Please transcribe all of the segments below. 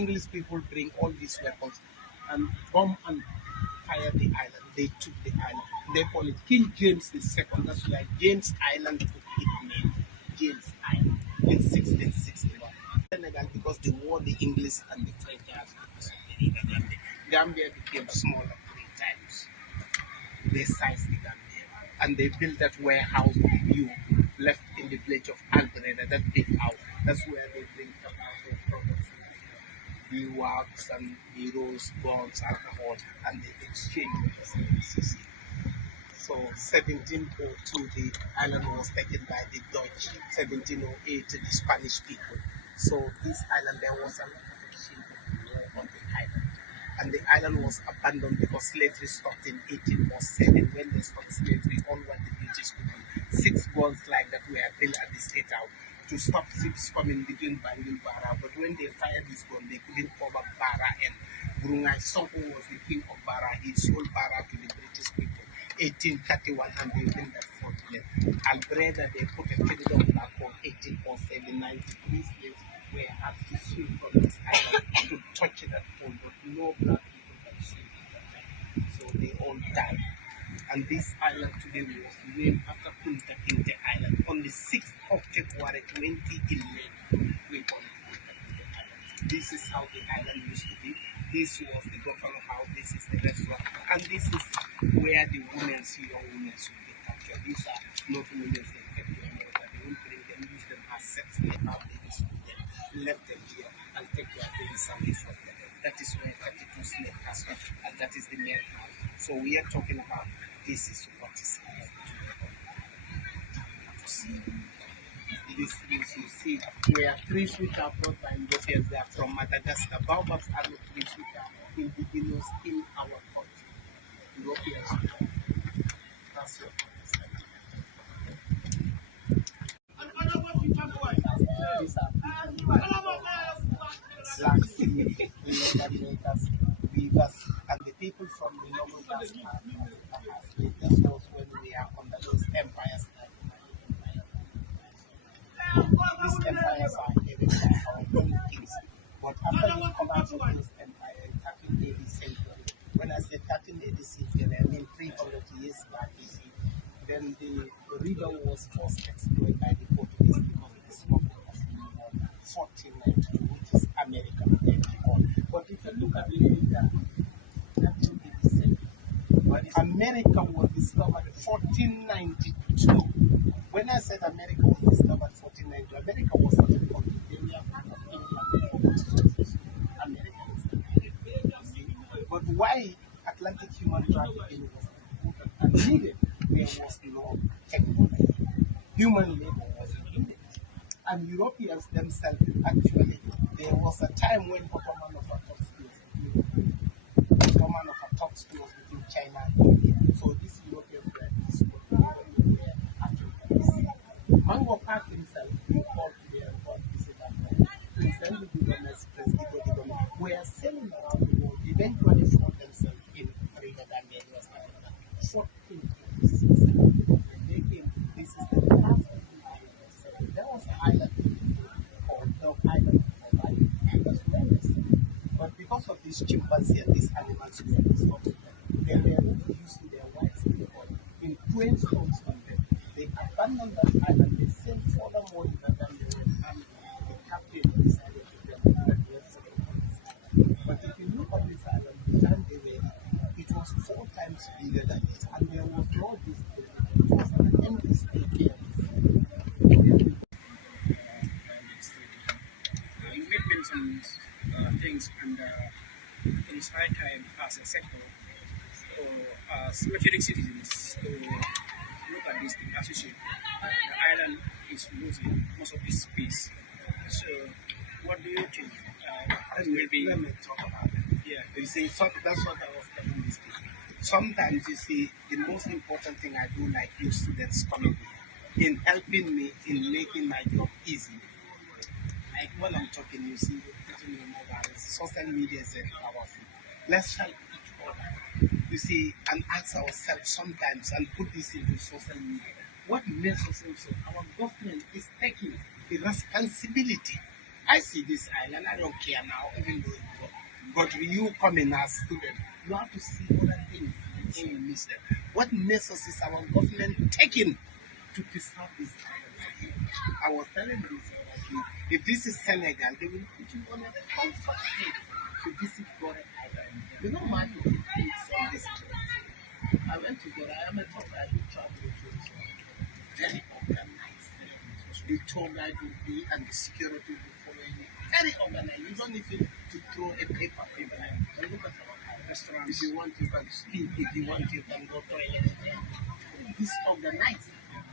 English people bring all these weapons and bomb and fire the island. They took the island. They call it King James II. That's why James Island took its name, James Island, in 1661. Senegal, because the war the English and the French had, Gambia became smaller 3 times the size the Gambia. And they built that warehouse you left in the village of Albreda, that big house. That's where they bring tobacco products, the wax and the rose, bonds, alcohol, and they exchange with the services. So 1702, the island was taken by the Dutch. 1708, the Spanish people. So this island, there was a lot of exchange of war on the island. And the island was abandoned because slavery stopped in 1807. When they stopped slavery, all what the British could do. 6 guns like that were built at the state house to stop ships coming between Banjul Bara. But when they fired this gun, they couldn't cover Bara, and Brunei Sonko was the king of Bara. He sold Bara to the British people. 1831, and they built that fort there. Albreda, they put a kingdom back on 1807. 93 slaves were asked to swim from this island to touch that pole, but no black people can swim at that time. So they all died. And this island today was named after Kunta, Kinteh Island. On the 6th of February 2011, we call it Kunta, Kinteh Island. This is how the island used to be. This was the governor house. This is the restaurant. And this is where the young women should be captured. These are not women they kept in America. They won't bring them, use them as sex slaves. How they used to them, left them here and take their babies away from them. That is where 32 slave castles, and that is the main house. So we are talking about this is what is here. This you see, we are trees which are brought by Europeans. They are from Madagascar. Baobabs are not trees which are indigenous in our country. Europeans. That's what these are blacksmiths, leather makers, weavers, and the people from the northern Madagascar. This was when we are under those empires. These empires are headed by our own kings. But after the collapse of this empire in 1380 century, when I say 1380 century, I mean 300 years back, you see, then the river was first explored by the Portuguese because of the smuggling of 1492, which is America. But if you look at the data, 1380 century, America was discovered 1492. When I said America was discovered 1492, America was not a country. We are part of England. America was the But why Atlantic human trafficking was important and needed? There was no technology. Human labor was needed. And Europeans themselves, actually, there was a time when Ottoman of a top skills between China and India. So these Europeans were Africa. Mango Park himself, he called to their God, he said that President Budonas, President Budonas, were sailing around the world, eventually found themselves in Africa, Gambia, West Africa, 1426. When they came, this is the last of the island. There was an island called Dog Island, and that's where they said. But because of this chimpanzee and these animals were discovered, they were used to their whites people in 12 stones on them. They abandoned that island. They sent furthermore in that island, and the captain decided to them that they were seven. But if you look at this island, the time they were, it was 4 times bigger than this, and there was no display. It was an empty state. You made some things, and it is high time as a sector or as mature citizens to look at this thing as you see. The island is losing most of its space. So, what do you think will be? Let me talk about it. Yeah. You see, so that's what I was telling these people. Sometimes, you see, the most important thing I do, like you students coming in helping me in making my job easy. Like when I'm talking, you see, putting your mobile, social media is very powerful. Let's help each other. You see, and ask ourselves sometimes and put this into social media. What makes us also? Our government is taking the responsibility I see this island, I don't care now, even though but you come in as student, you have to see other things before you miss them. What measures is our government taking to preserve this island? I was telling this if this is Senegal, they will put you on a comfort trip to visit Gore Island. You know, man, it's on this trip. I went to Gore. I am a tour guide who traveled to very organized. The tour guide will be and the security will be following you. Very organized. You don't need to throw a paper. And look at our restaurants. If you want, you can speak. If you want, you can go toilet. This organized.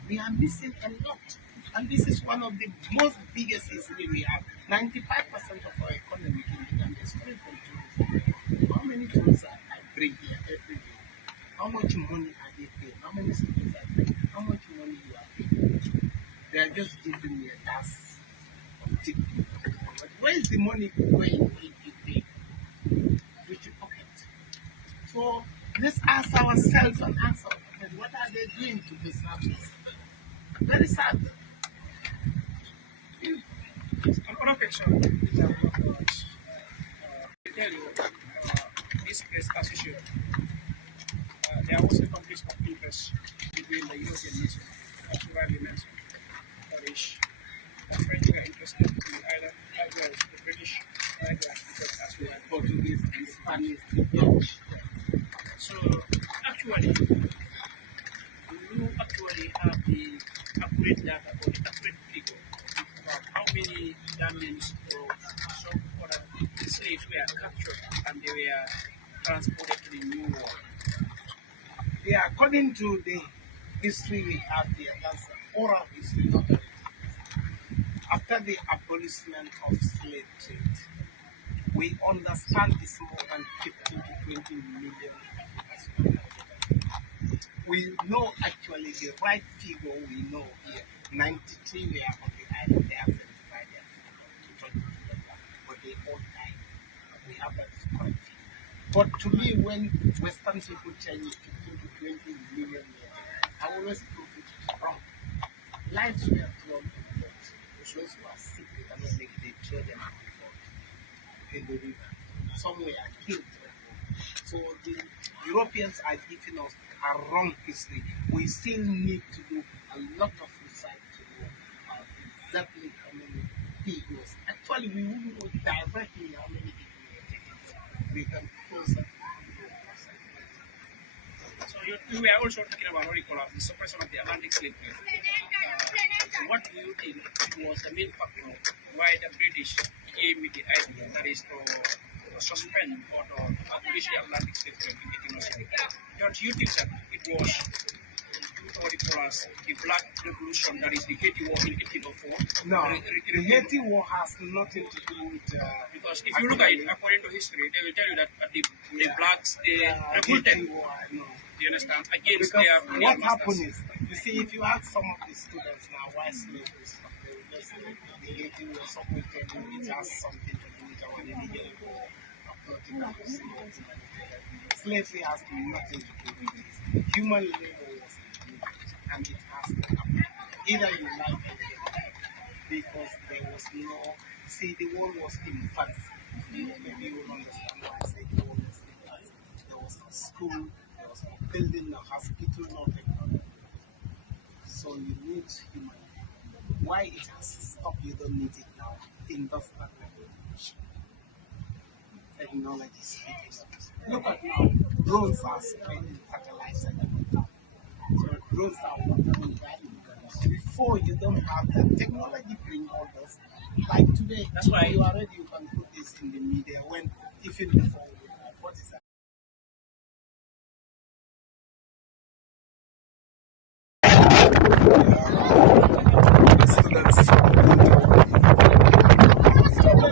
We are missing a lot. And this is one of the most biggest issues we have. 95% of our economy in Gambia is coming from tourism. How many tourists I bring here every day? How much money are they paying? How many students are paying? How much money you are paying? They are just giving me a task of ticket. But where is the money going if you pay? With your pocket. So let's ask ourselves and ask our government, what are they doing to preserve this? Very sad. Another question which I will talk about. I tell you, this place association, there was a conflict of interest between the European Union, as you rightly mentioned, British. The French were interested in the island, as well as the British, because as we are Portuguese and Spanish, the Dutch. so actually, you actually have the accurate data or the accurate figure about how many Gambians or some other slaves were captured and they were transported to the New World. Yeah, according to the history we have here, that's oral history, not written. After the abolishment of slave trade, we understand it's more than 15 to 20 million. We know actually the right figure we know here, 93 were on the island, they have 75 there, but they all died. We have that correct figure. But to me, when Western people tell me 15 to 20 million, I always prove it wrong. Lives were thrown in the boat. Those who are sick, they cannot make it, they throw them in the river. Some were killed. So the Europeans are giving us a wrong history. We still need to do a lot of research to know exactly how many figures. Actually, we wouldn't know directly how many people we are taking. We can closer. So you were also talking about what you call the suppression of the Atlantic slave trade. So what do you think was the main factor why the British came with the idea that is to suspend or to abolish the Atlantic slave trade in 1807? Don't you think that it was what it was the Black Revolution, that is the Haiti War in 1804? No, the Haiti War has nothing to do with. Because if you look at it according to history, they will tell you that the blacks they revolted. War, no. Do you understand? Against Because their what masters. happened is, you see, if you ask some of the students now why slavery is they will just say the Haiti War, some will tell you it has something to do with our religion or political proceedings. Slavery has nothing to do with this. Human labor was invented, and it has to happen. Either you like it or not, because there was no, see, the world was infancy. Maybe you will understand why I say the world was infancy. There was no school, there was no building, no hospital, no technology. So you need human labor. Why it has stopped, you don't need it now. Industrial revolution. Technology speaking. Look at now, drones are spreading fertilizer. So drones are water value. Before you don't have that technology bring all those. Like today, That's why you already you can put this in the media when even before we have what is that? Students from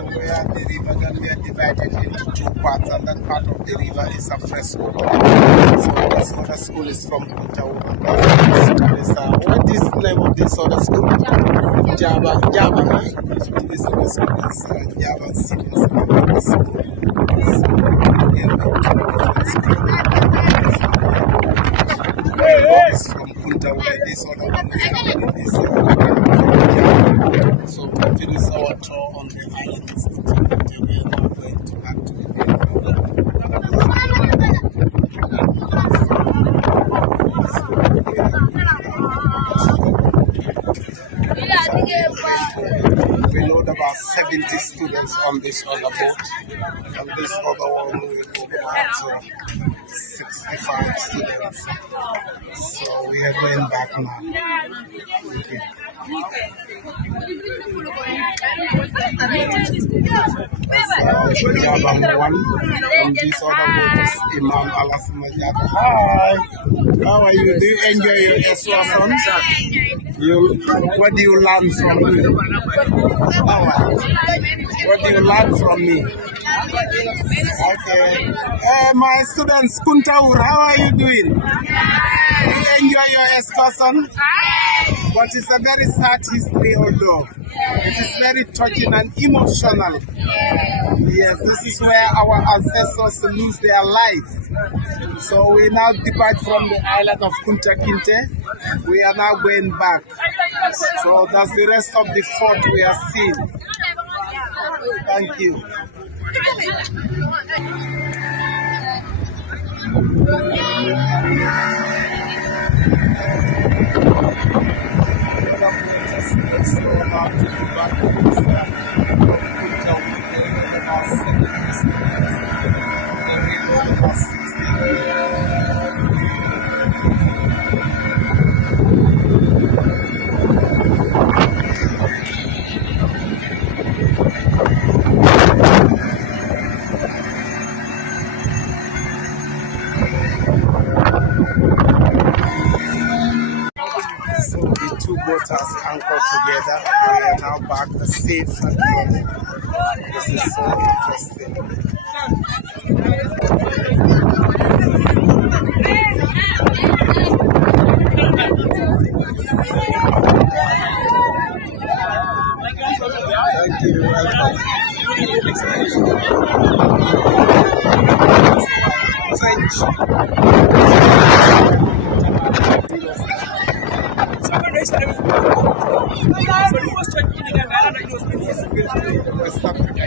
where the river Gambia divided into two parts, and that part of the river is a fresh water. So this other school is from Kunta. What is the name of this other school? Java, right? This other school is Java Senior Secondary School. It's from Kunta, where this other one is. So we finish our tour on the 70 students on this other boat, and this other one will be about 65 students. So we are going back now. Okay. So we have one from this other boat is Imam Alasmajad. Hi, how are you? Do you enjoy your excursion? What do you learn from me? What do you learn from me? Okay. My students, Kunta, how are you doing? Do you enjoy your excursion? But it's a very sad history, although it is very touching and emotional. Yes, this is where our ancestors lose their lives. So we now depart from the island of Kunta Kinteh. We are now going back. So that's the rest of the fort we are seeing. Thank you. So the two boats are anchored together. We are now back safe and running. This is so interesting. Thank you. French. West Africa,